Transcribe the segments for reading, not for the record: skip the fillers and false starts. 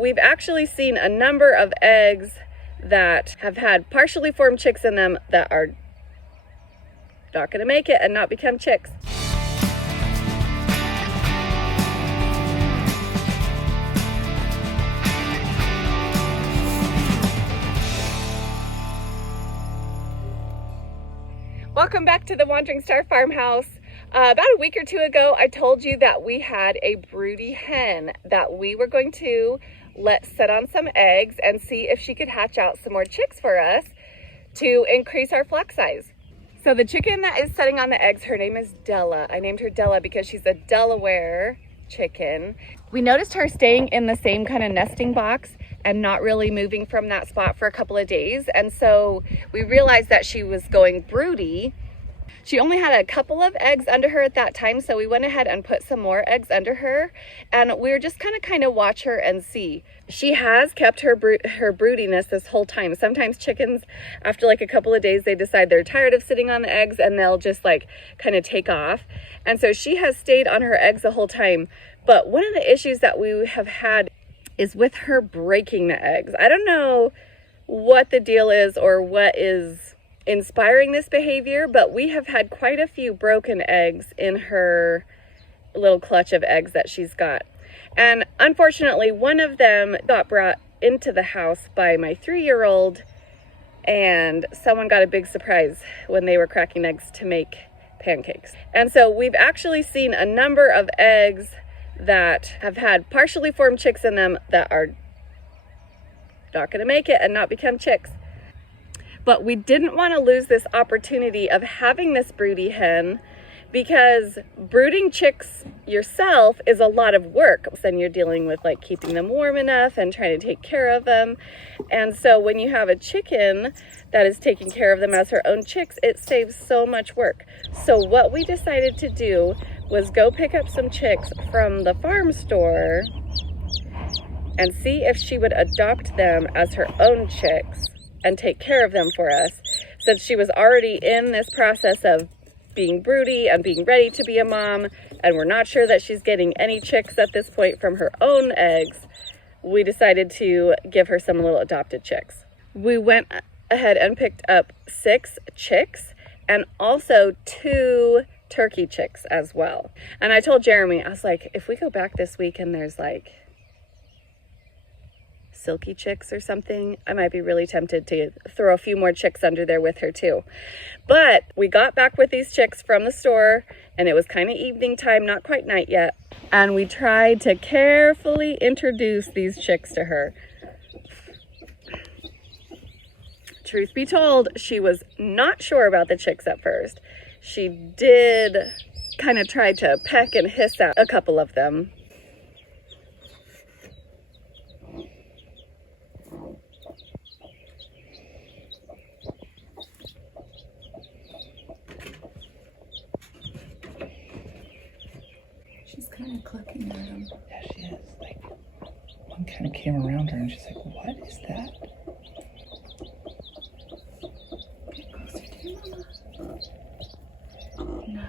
We've actually seen a number of eggs that have had partially formed chicks in them that are not going to make it and not become chicks. Welcome back to the Wandering Star Farmhouse. About a week or two ago, I told you that we had a broody hen that we were going to let set on some eggs and see if she could hatch out some more chicks for us to increase our flock size. So the chicken that is setting on the eggs, her name is Della. I named her Della because she's a Delaware chicken. We noticed her staying in the same kind of nesting box and not really moving from that spot for a couple of days. And so we realized that she was going broody. She only had a couple of eggs under her at that time, so we went ahead and put some more eggs under her, and we were just kind of watch her and see. She has kept her broodiness this whole time. Sometimes chickens, after like a couple of days, they decide they're tired of sitting on the eggs and they'll just like kind of take off. And so she has stayed on her eggs the whole time. But one of the issues that we have had is with her breaking the eggs. I don't know what the deal is or what is inspiring this behavior, but we have had quite a few broken eggs in her little clutch of eggs that she's got. And unfortunately, one of them got brought into the house by my 3-year-old, and someone got a big surprise when they were cracking eggs to make pancakes. And so we've actually seen a number of eggs that have had partially formed chicks in them that are not going to make it and not become chicks. But we didn't want to lose this opportunity of having this broody hen, because brooding chicks yourself is a lot of work. Then you're dealing with like keeping them warm enough and trying to take care of them. And so when you have a chicken that is taking care of them as her own chicks, it saves so much work. So what we decided to do was go pick up some chicks from the farm store and see if she would adopt them as her own chicks and take care of them for us, since she was already in this process of being broody and being ready to be a mom, and we're not sure that she's getting any chicks at this point from her own eggs. We decided to give her some little adopted chicks. We went ahead and picked up 6 chicks and also 2 turkey chicks as well. And I told Jeremy, I was like, if we go back this week and there's like silky chicks or something, I might be really tempted to throw a few more chicks under there with her too. But we got back with these chicks from the store, and it was kind of evening time, not quite night yet, and we tried to carefully introduce these chicks to her. Truth be told, she was not sure about the chicks at first. She did kind of try to peck and hiss at a couple of them. She's kind of clucking at him. Yeah, she is. Like, one kind of came around her and she's like, what is that? Get closer to your mama. No.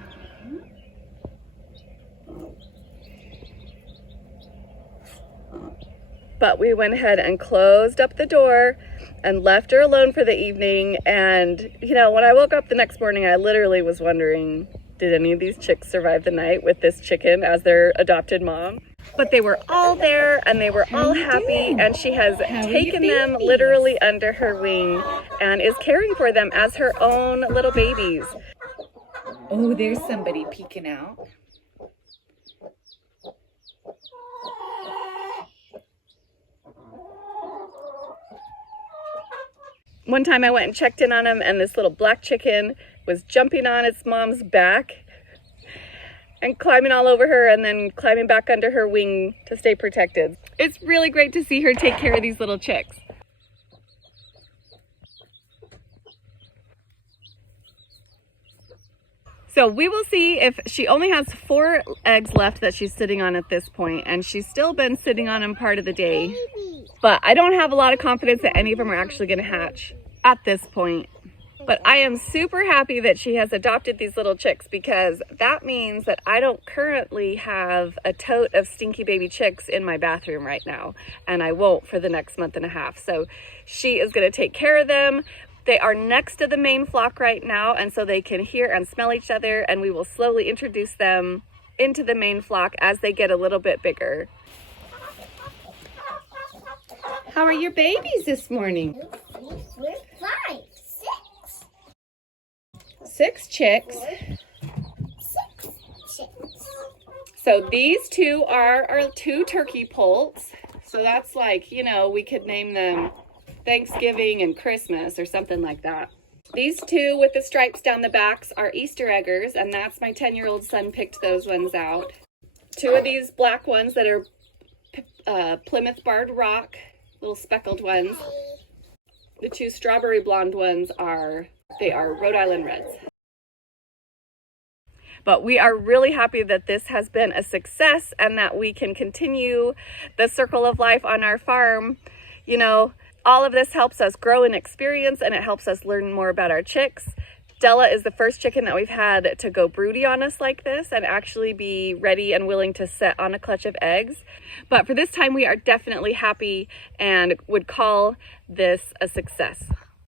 But we went ahead and closed up the door and left her alone for the evening. And, you know, when I woke up the next morning, I literally was wondering, did any of these chicks survive the night with this chicken as their adopted mom? But they were all there and they were all happy, and she has taken them literally under her wing and is caring for them as her own little babies. Oh, there's somebody peeking out. One time I went and checked in on him, and this little black chicken was jumping on its mom's back and climbing all over her and then climbing back under her wing to stay protected. It's really great to see her take care of these little chicks. So we will see if she only has 4 eggs left that she's sitting on at this point, and she's still been sitting on them part of the day. But I don't have a lot of confidence that any of them are actually going to hatch at this point. But I am super happy that she has adopted these little chicks, because that means that I don't currently have a tote of stinky baby chicks in my bathroom right now, and I won't for the next month and a half. So she is going to take care of them. They are next to the main flock right now, and so they can hear and smell each other, and we will slowly introduce them into the main flock as they get a little bit bigger. How are your babies this morning? We're 5, 6. 6 chicks. 6 chicks. So these two are our 2 turkey poults. So that's like, you know, we could name them Thanksgiving and Christmas or something like that. These 2 with the stripes down the backs are Easter eggers, and that's my 10-year-old son picked those ones out. 2 of these black ones that are Plymouth Barred Rock, little speckled ones. The 2 strawberry blonde ones are Rhode Island Reds. But we are really happy that this has been a success and that we can continue the circle of life on our farm. You know, all of this helps us grow in experience, and it helps us learn more about our chicks. Della is the first chicken that we've had to go broody on us like this and actually be ready and willing to set on a clutch of eggs. But for this time, we are definitely happy and would call this a success.